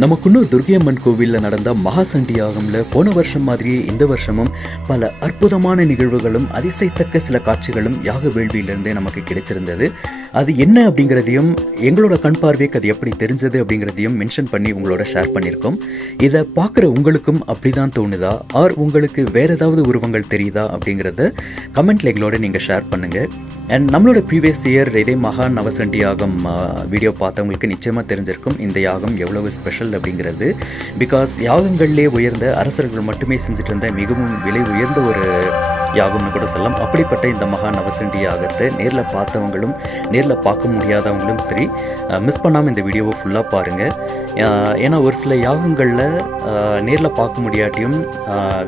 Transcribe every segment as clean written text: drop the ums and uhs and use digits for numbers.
நம்ம குன்னூர் துர்க்கையம்மன் கோவிலில் நடந்த மகாசண்டி யாகம்ல போன வருஷம் மாதிரியே இந்த வருஷமும் பல அற்புதமான நிகழ்வுகளும் அதிசயத்தக்க சில காட்சிகளும் யாக வேள்வியிலிருந்தே நமக்கு கிடைச்சிருந்தது. அது என்ன அப்படிங்கிறதையும் எங்களோட கண் பார்வைக்கு அது எப்படி தெரிஞ்சது அப்படிங்கிறதையும் மென்ஷன் பண்ணி உங்களோட ஷேர் பண்ணியிருக்கோம். இதை பார்க்குற உங்களுக்கும் அப்படி தான் தோணுதா, ஆர் உங்களுக்கு வேறு ஏதாவது உருவங்கள் தெரியுதா அப்படிங்கிறத கமெண்ட்ல எங்களோட நீங்கள் ஷேர் பண்ணுங்கள். அண்ட் நம்மளோட ப்ரீவியஸ் இயர் இதே மகா நவசண்டி யாகம் வீடியோ பார்த்தவங்களுக்கு நிச்சயமாக தெரிஞ்சிருக்கும் இந்த யாகம் எவ்வளவு ஸ்பெஷல் அப்படிங்கிறது. பிகாஸ் யாகங்கள்லேயே உயர்ந்த அரசர்கள் மட்டுமே செஞ்சுட்டு இருந்த மிகவும் விலை உயர்ந்த ஒரு யாகம்னு கூட சொல்லலாம். அப்படிப்பட்ட இந்த மகா நவசண்டி யாகத்தை நேரில் பார்த்தவங்களும் நேரில் பார்க்க முடியாதவங்களும் சரி, மிஸ் பண்ணாமல் இந்த வீடியோவை ஃபுல்லாக பாருங்கள். ஏன்னா ஒரு சில யாகங்களில் நேரில் பார்க்க முடியாட்டியும்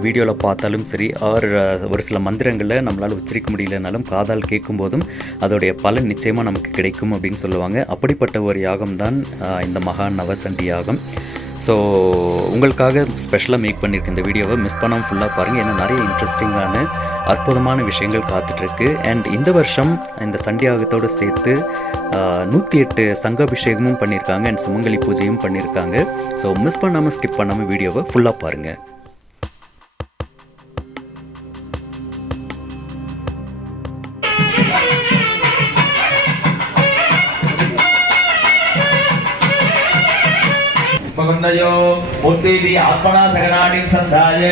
வீடியோவில் பார்த்தாலும் சரி, ஆர் ஒரு சில மந்திரங்களில் நம்மளால் உச்சரிக்க முடியலனாலும் காதால் கேட்கும்போதும் அதோடைய பலன் நிச்சயமாக நமக்கு கிடைக்கும் அப்படின்னு சொல்லுவாங்க. அப்படிப்பட்ட ஒரு யாகம் தான் இந்த மகா நவசண்டி யாகம். ஸோ உங்களுக்காக ஸ்பெஷலாக மேக் பண்ணியிருக்க இந்த வீடியோவை மிஸ் பண்ணாமல் ஃபுல்லாக பாருங்கள். ஏன்னா நிறைய இன்ட்ரெஸ்டிங்கான அற்புதமான விஷயங்கள் காத்துட்ருக்கு. அண்ட் இந்த வருஷம் இந்த சண்டி யாகத்தோடு சேர்த்து 108 சங்காபிஷேகமும் பண்ணியிருக்காங்க அண்ட் சுமங்கலி பூஜையும் பண்ணியிருக்காங்க. ஸோ மிஸ் பண்ணாமல் ஸ்கிப் பண்ணாமல் வீடியோவை ஃபுல்லாக பாருங்கள். उपगन्धयो मूर्तिभिः आत्मना सगनाडिं सन्धाय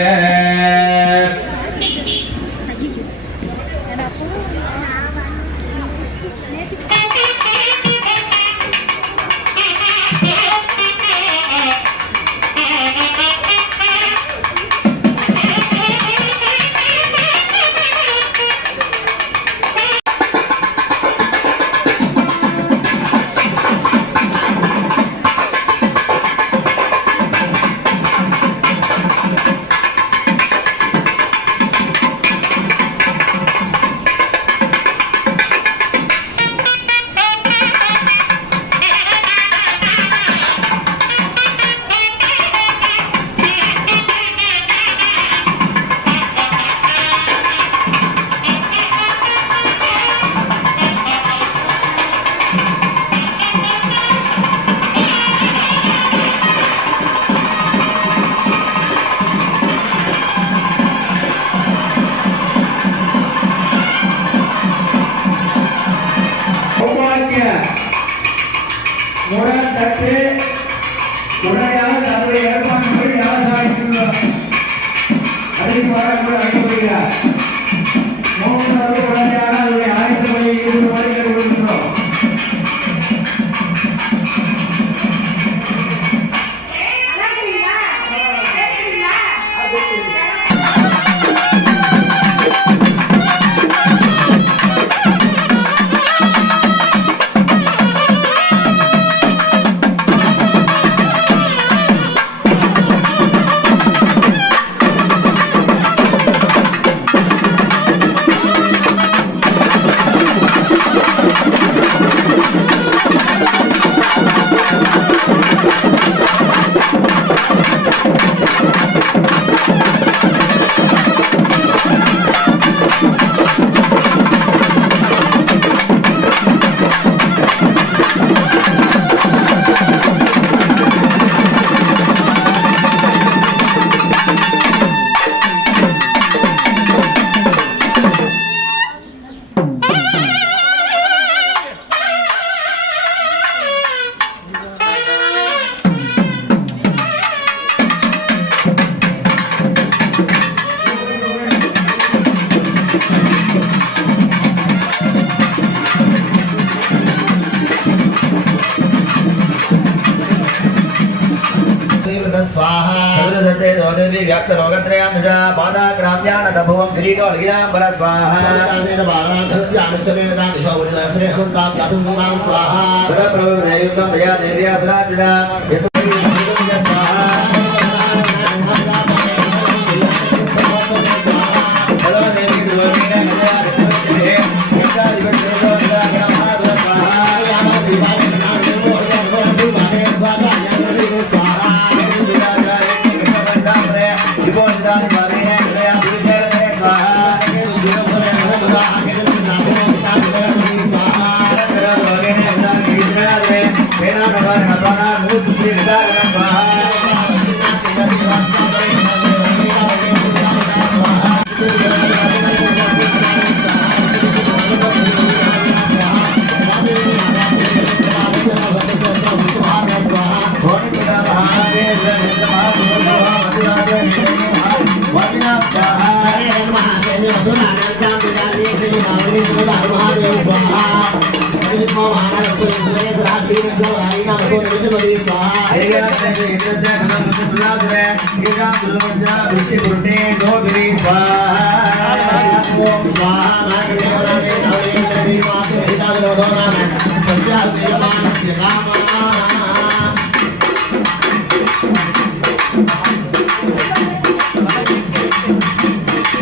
व्याप्त रोगत्रयानुजा पादाक्रांत्यानदभुवं किरीटोलिगिदाम्बर स्वाहा सर्वप्रभुदेयुक्तं दया देव्या सुराजुजा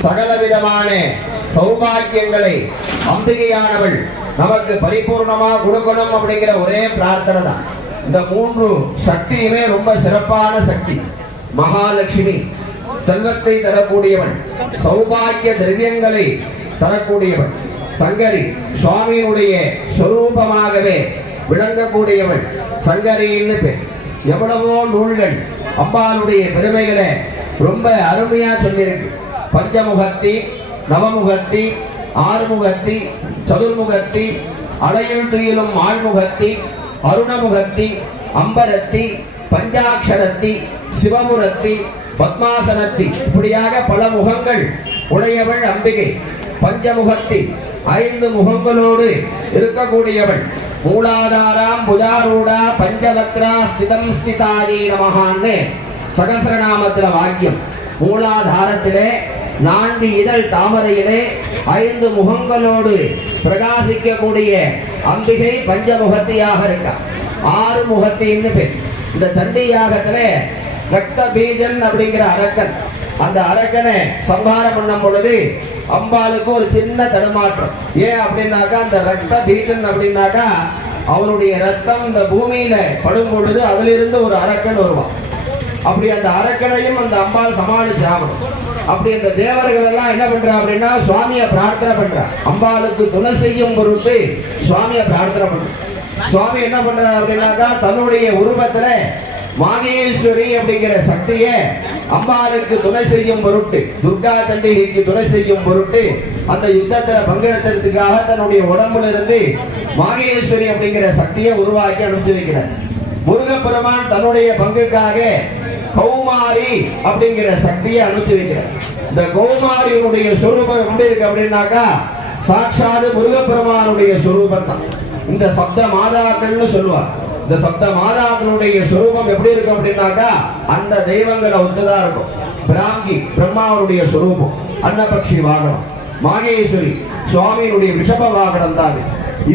சகலவிதமான சௌபாக்கியங்களை அம்பிகையானவள் நமக்கு பரிபூர்ணமா கொடுக்கணும் அப்படிங்கிற ஒரே பிரார்த்தனை தான். இந்த மூன்று சக்தியுமே ரொம்ப சிறப்பான சக்தி. மகாலட்சுமி செல்வத்தை தரக்கூடியவள், சௌபாக்கிய திரவியங்களை தரக்கூடியவள். சங்கரி சுவாமியினுடைய சொரூபமாகவே விளங்கக்கூடியவள் சங்கரின்னு பேர். எவ்வளவோ நூல்கள் அம்பாளுடைய பெருமைகளை ரொம்ப அருமையா சொல்லியிருக்கு. பஞ்சமுகத்தி, நவமுகத்தி, ஆறுமுகத்தி, சதுர்முகத்தி, அலையில் துயிலும் ஆழ்முகத்தி, அருணமுகத்தி, அம்பரத்தி, பஞ்சாட்சரத்தி, சிவமுரத்தி, பத்மாசனத்தி, இப்படியாக பல முகங்கள் உடையவள் அம்பிகை. பஞ்சமுகத்தி, 5 முகங்களோடு இருக்கக்கூடியவள். மூலாதாராம் புஜாரூடா பஞ்சவக்ரா ஸ்திதம் ஸ்திதாரி நமஹான்னு சகஸ்ரநாமத்துல வாக்கியம். மூலாதாரத்திலே 4 இதழ் தாமரையிலே 5 முகங்களோடு பிரகாசிக்கக்கூடிய அம்பிகை பஞ்சமுகத்தியாக இருக்கா. 6 முகத்தின்னு பேர். இந்த சண்டி யாகத்துல ரக்த பீஜன் அப்படிங்கிற அரக்கன், அந்த அரக்கனை சம்ஹாரம் பண்ணும் பொழுது அம்பாளுக்கு ஒரு சின்ன தடுமாற்றம். ஏன் அப்படின்னாக்கா, அந்த ரக்த பீஜன் அப்படின்னாக்கா அவனுடைய ரத்தம் இந்த பூமியில படும் பொழுது அதிலிருந்து ஒரு அரக்கன் வருவான். அப்படி அந்த அரக்கனையும் அந்த அம்பாள் சமாளிச்சாகணும். அப்படி அந்த தேவர்கள் எல்லாம் என்ன பண்றா அப்படின்னா சுவாமியை பிரார்த்தனை பண்றா. அம்பாளுக்கு துணை செய்யும் பொருட்டு சுவாமியை பிரார்த்தனை பண்ற. சுவாமி என்ன பண்றா அப்படின்னாக்கா, தன்னுடைய உருவத்துல மாகேஸ்வரி அப்படிங்கிற சக்தியை அம்பாளுக்கு துணை செய்யும் பொருட்டு, துர்கா தண்டிகைக்கு துணை செய்யும் பொருட்டு அந்த யுத்தத்துல பங்கெடுத்ததுக்காக தன்னுடைய உடம்புல இருந்து மாகேஸ்வரி அப்படிங்கிற சக்தியை உருவாக்கி அனுப்பிச்சு வைக்கிறார். முருகப்பெருமான் தன்னுடைய பங்குக்காக கௌமாரி அப்படிங்கிற சக்தியை அனுப்பிச்சு வைக்கிறார். இந்த கௌமாரியுடைய சொரூபம் எப்படி இருக்கு அப்படின்னாக்கா, சாட்சாது முருகப்பெருமானுடைய சொரூபம் தான். இந்த சப்த மாதாக்கள்னு சொல்லுவார். இந்த சப்த மாதாக்களுடைய சொரூபம் எப்படி இருக்கும் அப்படின்னாக்கா, அந்த தெய்வங்களை ஒத்துதான் இருக்கும். பிராங்கி பிரம்மாவுடைய சொரூபம், அன்னபக்ஷி வாகனம். மாகேஸ்வரி சுவாமியினுடைய ரிஷப வாகனம் தான்.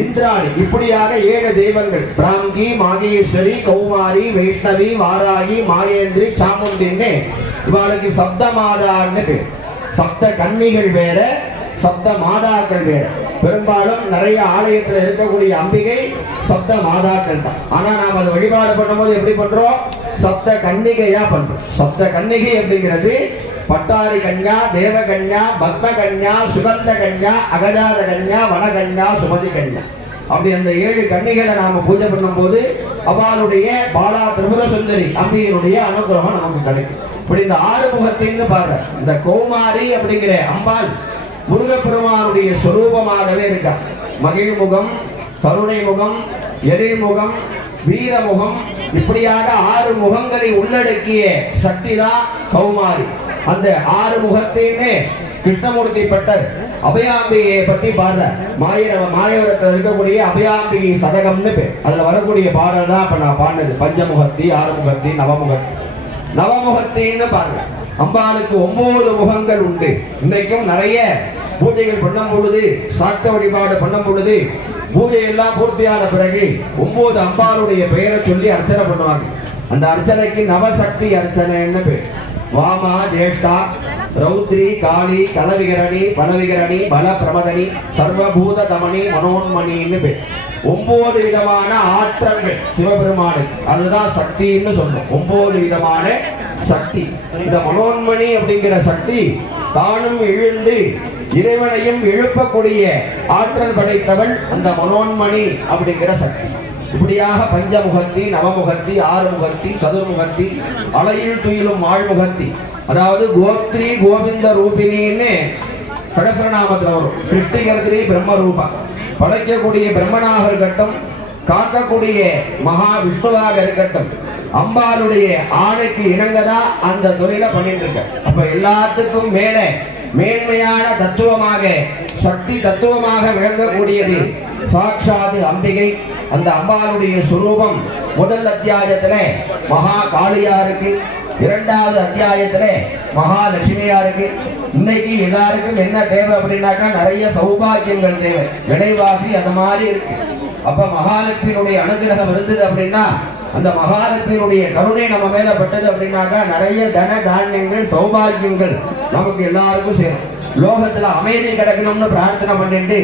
இந்திராணி, இப்படியாக 7 தெய்வங்கள். பிராங்கி, மாகேஸ்வரி, கௌமாரி, வைஷ்ணவி, வாராகி, மாகேந்திரி, சாமுண்டின்னு இவாளுக்கு சப்த மாதான்னு பேர். சப்த கன்னிகள் வேற, சப்த மாதாக்கள் வேற. பெரும்பாலும் நிறைய ஆலயத்தில் இருக்கக்கூடிய அம்பிகை சப்த மாதாக்கள் தான். ஆனா நாம் அதை வழிபாடு பண்ணும்போது எப்படி பண்றோம்? சப்த கன்னிகையா பண்றோம். சப்த கன்னிகை அப்படிங்கிறது பட்டாரி கன்யா, தேவகன்யா, பத்மகன்யா, சுகந்த கன்யா, அகஜாத கன்யா, வனகன்யா, சுமதி கன்யா. அப்படி அந்த 7 கன்னிகளை நாம பூஜை பண்ணும் போது அவளுடைய பாலா திரிபுர சுந்தரி அம்பியினுடைய அனுகிரகம் நமக்கு கிடைக்கும். இப்படி இந்த 6 முகத்தின்னு பாரு. இந்த கௌமாரி அப்படிங்கிற அம்பாள் முருகப்பெருமானுடைய சொரூபமாகவே இருக்கா. மகிழ்முகம், கருணை முகம், எழில்முகம், வீரமுகம், இப்படியாக 6 முகங்களை உள்ளடக்கிய சக்தி தான் கௌமாரி. அந்த 6 முகத்தையுமே கிருஷ்ணமூர்த்தி பட்டர் அபயாம்பிகையை பத்தி பாடுறார். மாயவரத்தில் இருக்கக்கூடிய அபயாம்பிகை சதகம்னு பேர். அதுல வரக்கூடிய பாடல் தான் இப்ப நான் பாடினது. பஞ்சமுகத்தி, 6 முகத்தி, நவமுகத்தி. நவமுகத்தின்னு பாருங்க. அம்பாளுக்கு 9 முகங்கள் உண்டு. இன்னைக்கும் நிறைய பூஜைகள் பண்ணும் பொழுது, சாத்த வழிபாடு பண்ணும் பொழுது, பூஜை எல்லாம் பூர்த்தியான பிறகு 9 அம்பாளுடைய பெயரை சொல்லி அர்ச்சனை பண்ணுவாங்க. அந்த அர்ச்சனைக்கு நவசக்தி அர்ச்சனைன்னு பேர். வாமா, ஜேஷ்டா, ரௌத்ரி, காளி, கலவிகரணி, பலவிகரணி, பல பிரமதனி, சர்வபூத தமணி, மனோன்மணின்னு பேர். 9 விதமான ஆற்றல்கள் சிவபெருமானுக்கு, அதுதான் சக்தின்னு சொல்றோம். 9 விதமான சக்தி. இந்த மனோன்மணி அப்படிங்கிற சக்தி தானும் எழுந்து இறைவனையும் எழுப்பக்கூடிய ஆற்றல் படைத்தவள் அந்த மனோன்மணி அப்படிங்கிற சக்தி. இப்படியாக பஞ்சமுகத்தி, நவமுகத்தி, 6 முகத்தி, சதுர்முகத்தி, அலையில் துயிலும் ஆழ்முகத்தி, அதாவது கோத்ரி கோவிந்த ரூபிணின்னு சகசிரநாமத்தில் வரும். சிருஷ்டிகரத்திலே பிரம்ம ரூபா, படைக்கக்கூடிய பிரம்மனாக இருக்கட்டும், காக்கக்கூடிய மகா விஷ்ணுவாக இருக்கட்டும், அம்பாளுடைய ஆணைக்கு இணங்கதா அந்த தொழிலை பண்ணிட்டு இருக்க. அப்ப எல்லாத்துக்கும் மேலே மேன்மையான தத்துவமாக, சக்தி தத்துவமாக விளங்கக்கூடியது சாட்சாது அம்பிகை. அந்த அம்பாளுடைய சுரூபம் முதல் அத்தியாயத்துல மகா காளியா இருக்கு, இரண்டாவது அத்தியாயத்துல மகாலட்சுமியா இருக்கு. இன்னைக்கு எல்லாருக்கும் என்ன தேவை அப்படின்னாக்கா நிறைய சௌபாகியங்கள் தேவை, விலைவாசி அந்த மாதிரி இருக்கு. அப்ப மகாலட்சுமியினுடைய அனுகிரகம் இருந்தது அப்படின்னா, அந்த மகாலட்சுமியினுடைய கருணை நம்ம மேல பட்டது அப்படின்னாக்கா நிறைய தன தானியங்கள் சௌபாகியங்கள் நமக்கு எல்லாருக்கும் சேரும். லோகத்துல அமைதி கிடைக்கணும்னு பிரார்த்தனை பண்ணிட்டு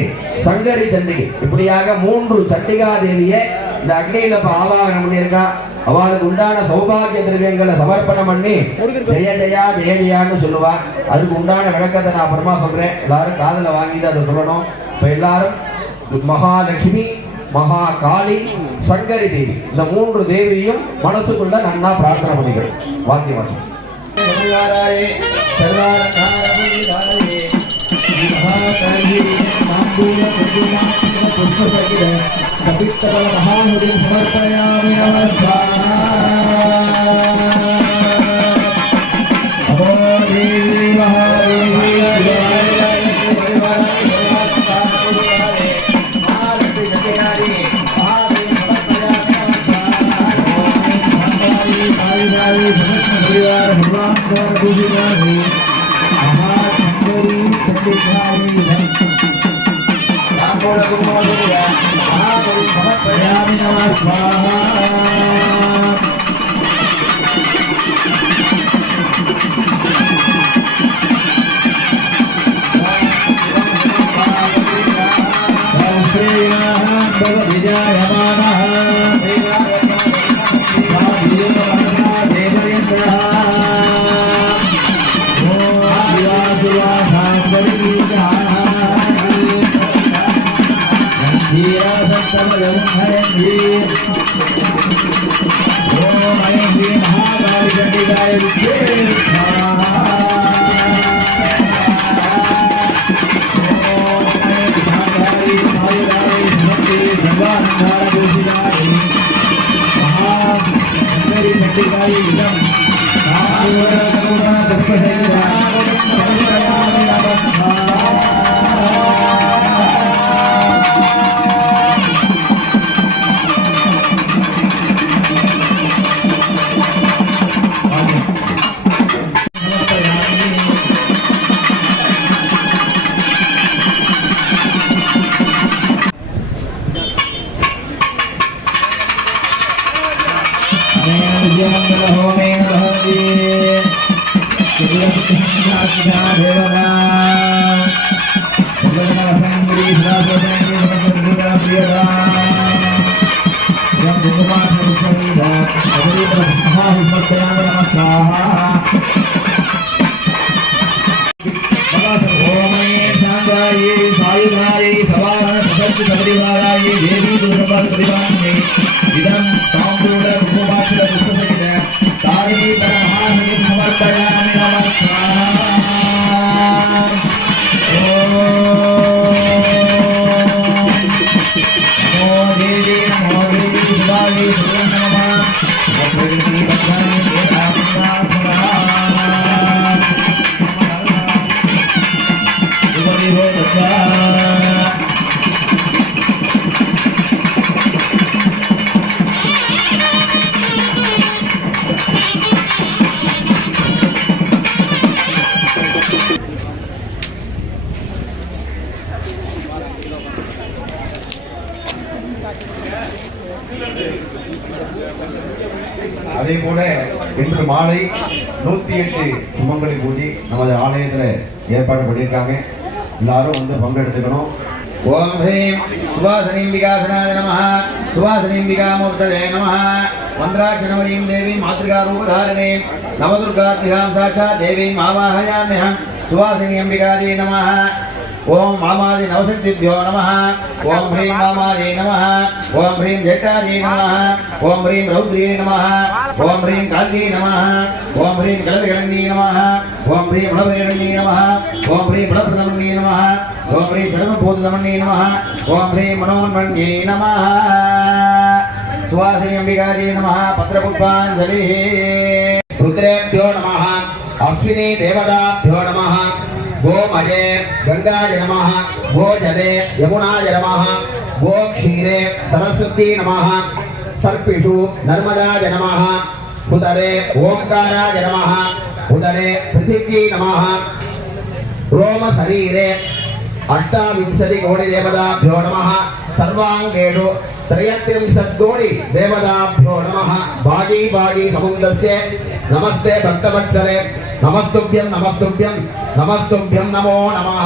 சங்கரி சண்டிகை இப்படியாக 3 சண்டிகா தேவியை இந்த அக்னியில ஆவாகனம் பண்ணியிருக்கா. அவளுக்கு உண்டான சௌபாகிய திரவியங்களை சமர்ப்பணம் பண்ணி ஜெய ஜெயா ஜெய ஜெயான்னு சொல்லுவா. அதுக்கு உண்டான விளக்கத்தை நான் அப்புறமா சொல்றேன், எல்லாரும் காதுல வாங்கிட்டு அதை சொல்லணும். இப்ப எல்லாரும் மகாலட்சுமி, மகா காளி, சங்கரி தேவி, இந்த 3 தேவியும் மனசுக்குள்ள நன்னா பிரார்த்தனை பண்ணிக்கிறோம். வாங்கி வாசி அதே போல இன்று மாலை 108 சுமங்கலி பூஜை நமது ஆலயத்தில் ஏற்பாடு பண்ணியிருக்காங்க. எல்லாரும் வந்து பங்கெடுத்துக்கணும். ஓம் ஹ்ரீம் சுவாசனீம் விகாசனாய நமः, சுவாசனீம் விகாமூர்த்ததே நமः. மந்திராட்சணமயீம் தேவீம் மாத்ரிகா ரூபதாரிணீம் நவதுர்காத்மிகாம் சாட்சாத் தேவீம் ஆவாஹயாம்யஹம். சுவாசினீம் விகாஜே நமः. ओम मामादि नवशक्तिभ्यो नमः ओम ह्रीं मामादे नमः ओम ह्रीं जटादे नमः ओम ह्रीं रौद्रे नमः ओम ह्रीं काल्ये नमः ओम ह्रीं कलविरण्ये नमः ओम ह्रीं बलभैरण्ये नमः ओम ह्रीं बलप्रदमन्ये नमः ओम ह्रीं सर्वभूतदमन्ये नमः ओम ह्रीं मनोन्मन्ये नमः सुवासिनी अंबिकायै नमः पत्रपुष्पाञ्जलिः रुद्रेभ्यो नमः अश्विनी देवताभ्यो नमः गोमये गंगाय नमः गोजले यमुनाय नमः गोक्षीरे सरस्वती नमः सर्पिषु नर्मदाय नमः उदरे ओंकाराय नमः उदरे पृथिव्यै नमः रोम शरीरे अष्टाविंशति कोटि देवताभ्यो नमः सर्वांगेषु त्रयत्रिंशत्कोटि देवताभ्यो नमः बाजी बाजी समुद्रस्य नमस्ते भक्तवत्सले नमस्तुभ्यं नमस्तुभ्यं नमस्तुभ्यं नमो नमः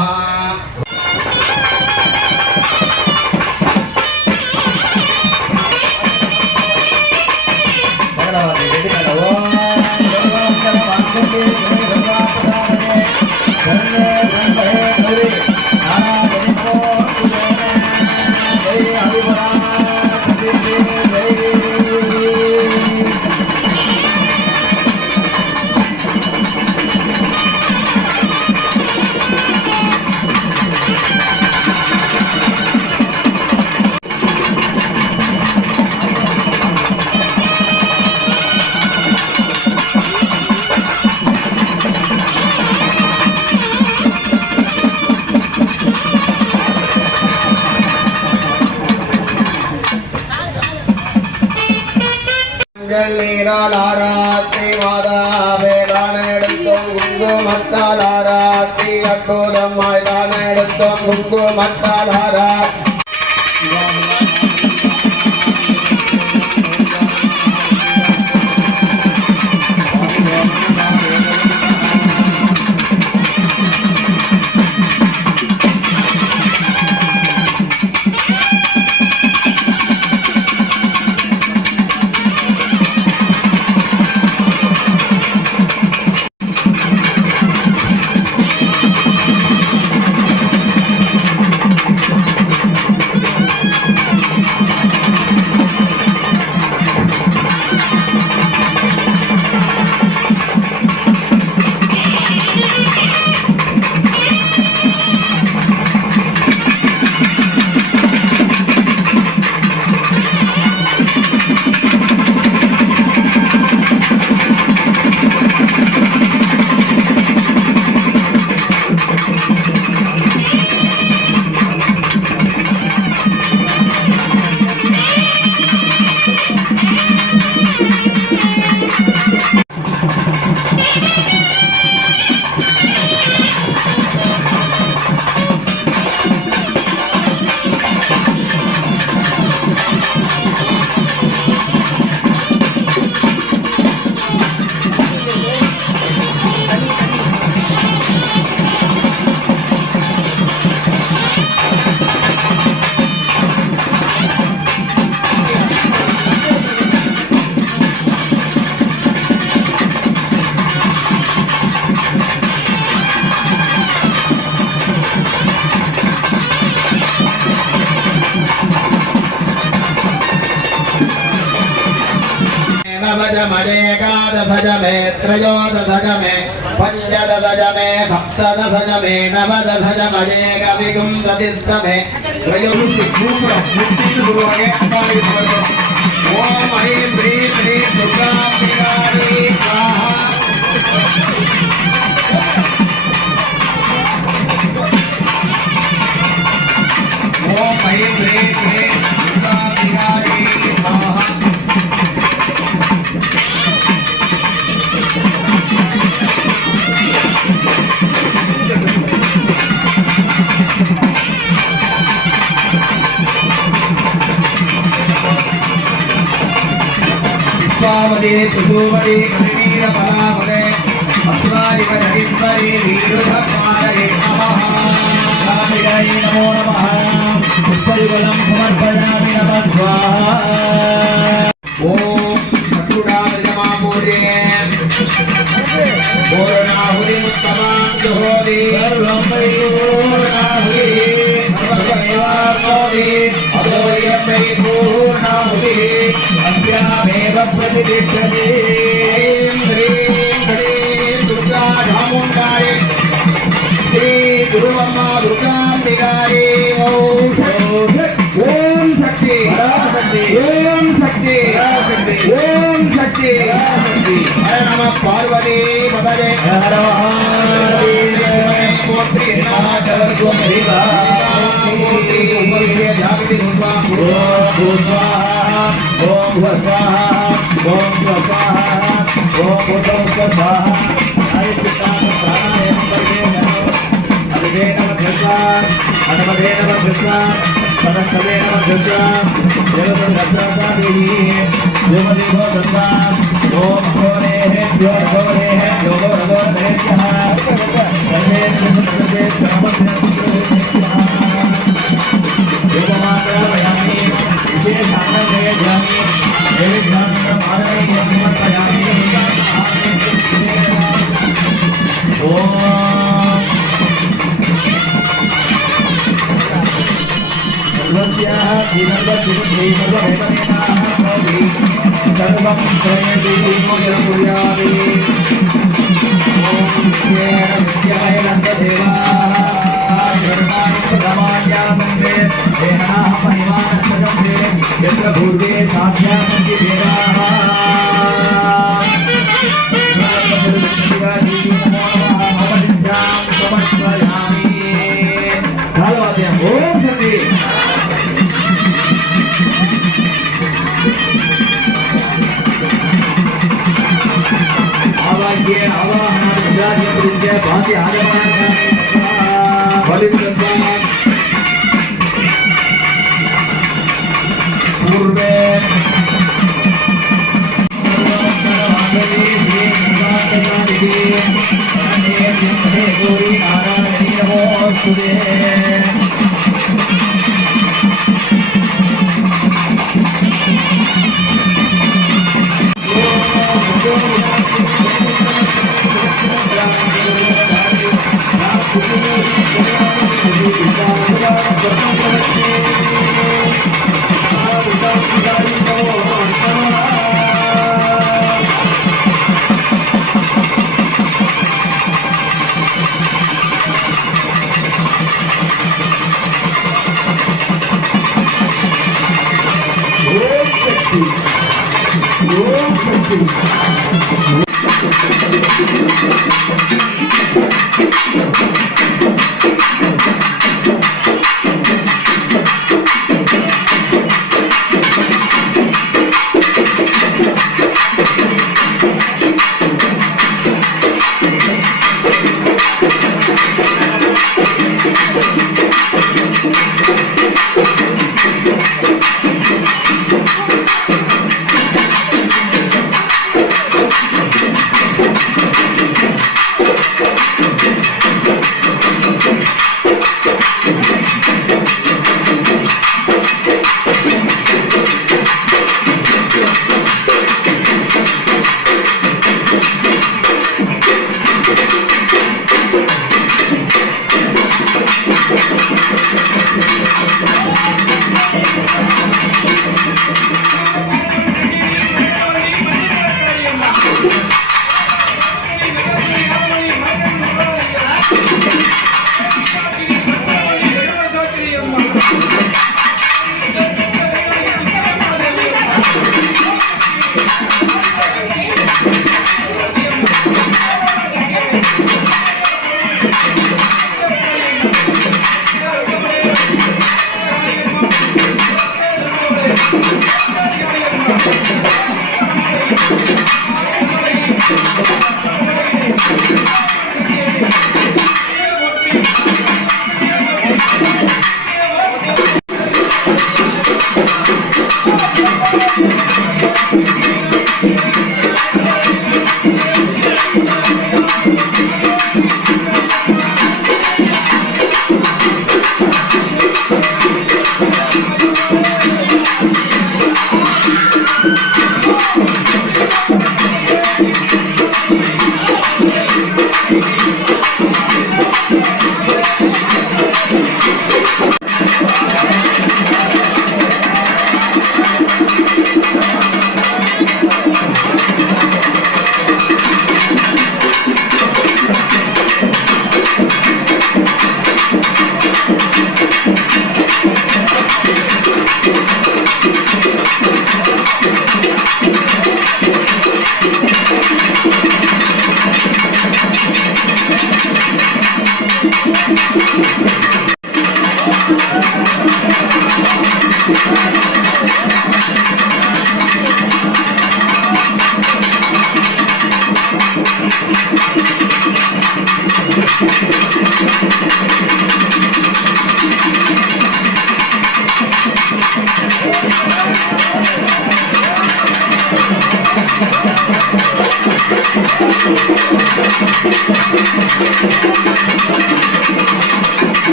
நீராளாராத்தி மாதாவே தானெடுத்தோம் குங்குமத்தாளாராத்தி அற்புதமாய் தானெடுத்தோம் குங்குமத்தாளாராத்தி नवदशमेकादशज मे त्रयोदशज मे पञ्चदशज मे सप्तदशज मे नवदशज मजेकविंशतिश्च मे ओम ऐं ह्रीं ह्रीं दुर्गाम्बिकायै स्वाहा ओम ऐं ह्रीं ह्रीं दुर्गाम्बिकायै स्वाहा पावदे कुसुमदे कलिनीर परावदे अस्माय हरिद्वरे वीरुधपारये नमः कामिकाय नमो नमः पुष्परिवलं समर्पयामि नमः स्वाहा ओम सत्रुडादजमामूर्ये पूर्णाहुतिमुत्तमां जुहोति सर्वं वै पूर्णाहुति दुर्गा चामुंडाय श्री गुरुअम्मा दुर्गांबिकाय ओम शक्ति ओम शक्ति ओम शक्ति हर नमः पार्वती पतये हर मूर्ति नाटक मूर्ति ऊपर से जागृति रूपा ओम स्वाहा ओम स्वाहा ओम स्वाहा ओम स्वाहा हरि सिद्धांत प्राणायाम करके अभिदे नमः कृष्णा अनमदे नमः कृष्णा पदसवे नमः कृष्णा देवदत्ता देवी देवदेवो दत्ता ओम घोरे है घोरे है घोरे देवः सर्वे प्रसन्नते कामस्य देवमात्रायामि विशेषानन्दे जामि देवज्ञानं आदरणीय समर्पयामि ओम सर्वस्याः धीरवद्धिः सर्वभेदमेनाः सर्वं श्रयति मोयपुर्यादि ओम विद्याय नन्ददेवाः धर्मानुप्रमाण्यासन्ते देहाः महिमानसजन्ते यत्र भूर्वे साध्या सन्ति देवाः ओम शक्ति आवाह्य आवाहनादिस्य भाति आगमनार्थानि पूर्वे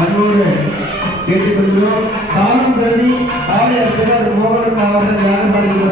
அன்போடு கேட்டுக்கொள்கிறோம். காலம் கருதி ஆலய அர்ச்சகர் மோகன் அவர்கள் யாகம் சாதிக்க